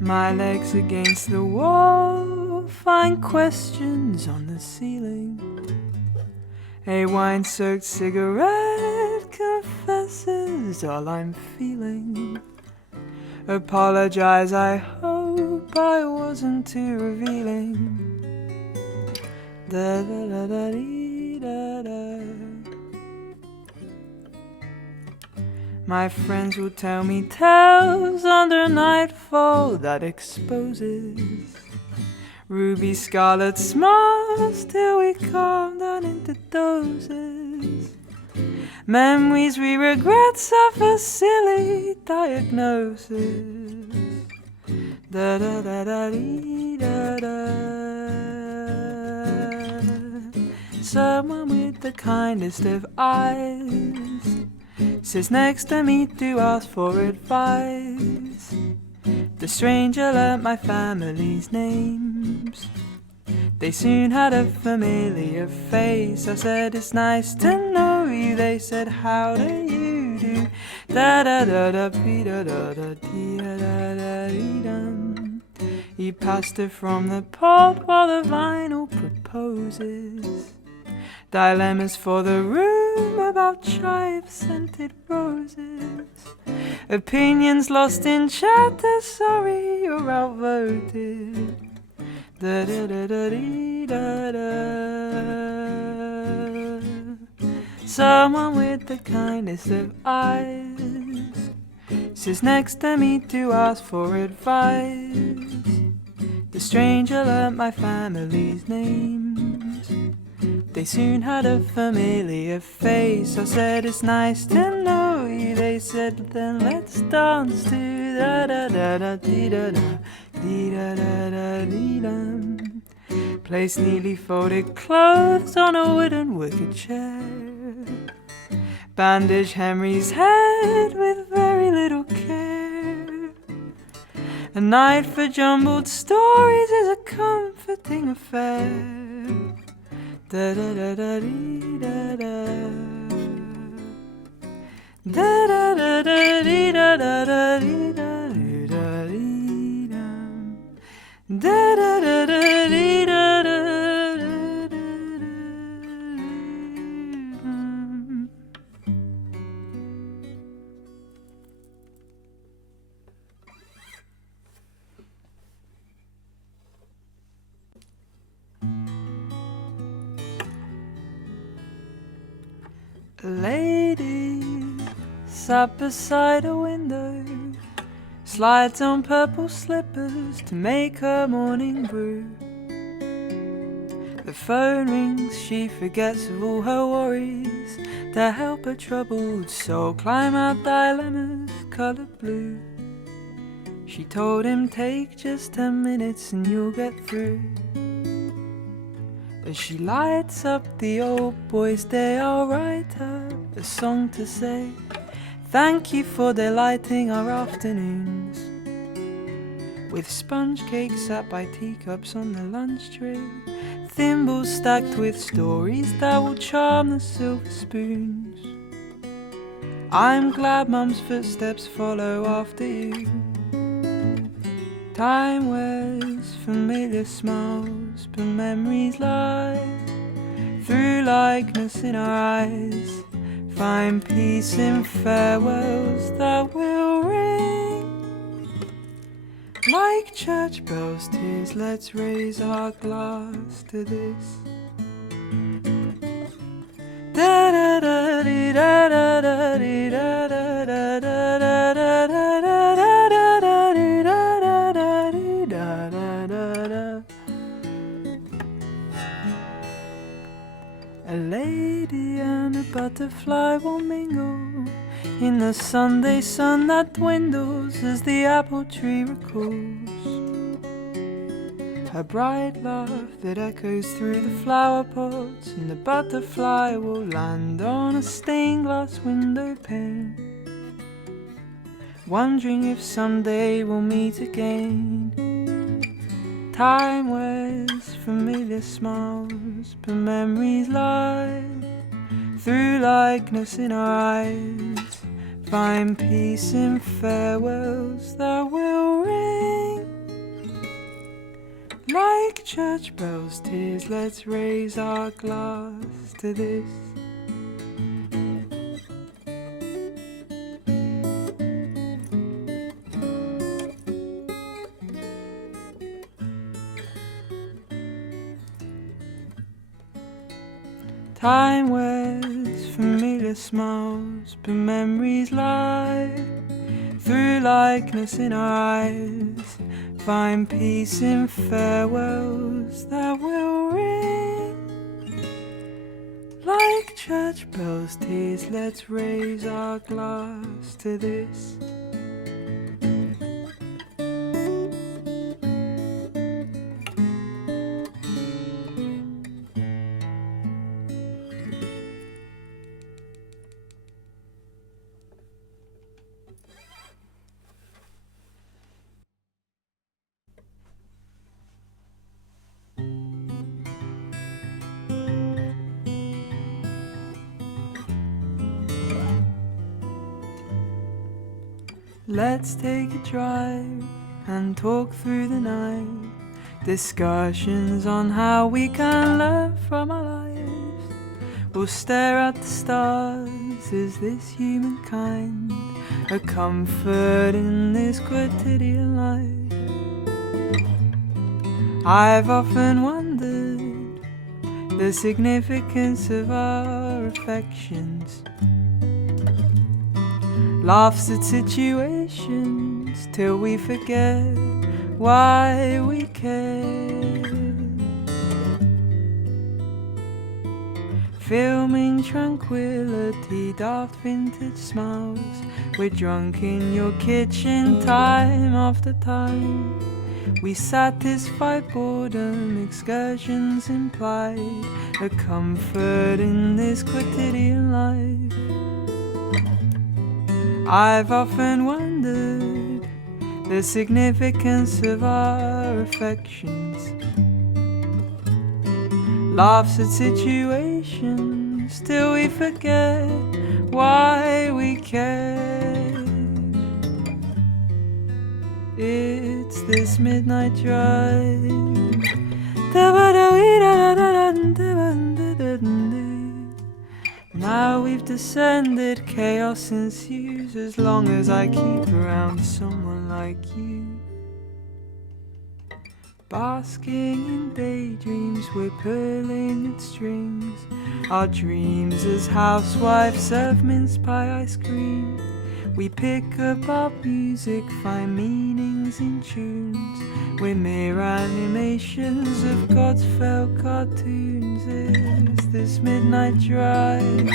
My legs against the wall, find questions on the ceiling. A wine-soaked cigarette confesses all I'm feeling. Apologize, I hope I wasn't too revealing. Da da da da dee da da. My friends will tell me tales under nightfall that exposes ruby scarlet smiles till we calm down into dozes. Memories we regret suffer silly diagnosis. Da da da da dee da da. Someone with the kindest of eyes sits next to me to ask for advice. The stranger learnt my family's names. They soon had a familiar face. I said, it's nice to know you. They said, how do you do? Da da da da dee da da da dee da da da dee dum. He passed her from the pot while the vinyl proposes. Dilemmas for the room about chive-scented roses. Opinions lost in chatter, sorry you're outvoted. Da da da da dee da da. Someone with the kindest of eyes sits next to me to ask for advice. The stranger learnt my family's names. They soon had a familiar face. I said, it's nice to know you. They said, then let's dance to da da da da dee da da dee da da da dee dum. Place neatly folded clothes on a wooden wicker chair. Bandage Henry's head with very little care. A night for jumbled stories is a comforting affair. Da da da da dee da da. Da da da da dee da da da dee da da dee dum. Da da da da dee da da. A lady sat beside a window, slides on purple slippers to make her morning brew. The phone rings, she forgets of all her worries to help her troubled soul climb out dilemmas colored blue. She told him, take just 10 minutes and you'll get through. As she lights up the old boy's day, I'll write her a song to say thank you for delighting our afternoons. With sponge cake sat by teacups on the lunch tray, thimbles stacked with stories that will charm the silver spoons. I'm glad Mum's footsteps follow after you. Time wears familiar smiles, but memories lie through likeness in our eyes. Find peace in farewells that will ring like church bells. Tears, let's raise our glass to this. Da da da dee da da da dee da da da da da da da da da. A lady and a butterfly will mingle in the Sunday sun that dwindles as the apple tree recalls her bright laugh that echoes through the flower pots, and the butterfly will land on a stained glass window pane, wondering if someday we'll meet again. Time wears familiar smiles, but memories lie through likeness in our eyes, find peace in farewells that will ring like church bells. Tears, let's raise our glass to this. Time wears familiar smiles, but memories lie through likeness in our eyes, find peace in farewells that will ring like church bells. Tears, let's raise our glass to this. Let's take a drive and talk through the night, discussions on how we can learn from our lives. We'll stare at the stars, is this humankind a comfort in this quotidian life? I've often wondered the significance of our affections, laughs at situations till we forget why we care. Filming tranquility, daft vintage smiles, we're drunk in your kitchen time after time. We satisfy boredom, excursions implied, a comfort in this quotidian life. I've often wondered the significance of our affections, laughs at situations till we forget why we care. It's this midnight drive. Now we've descended, chaos ensues as long as I keep around someone like you. Basking in daydreams, we're pulling at strings, our dreams as housewives serve mince pie ice cream. We pick up our music, find meanings in tunes, we're mere animations of God's felt cartoons. It's this midnight drive.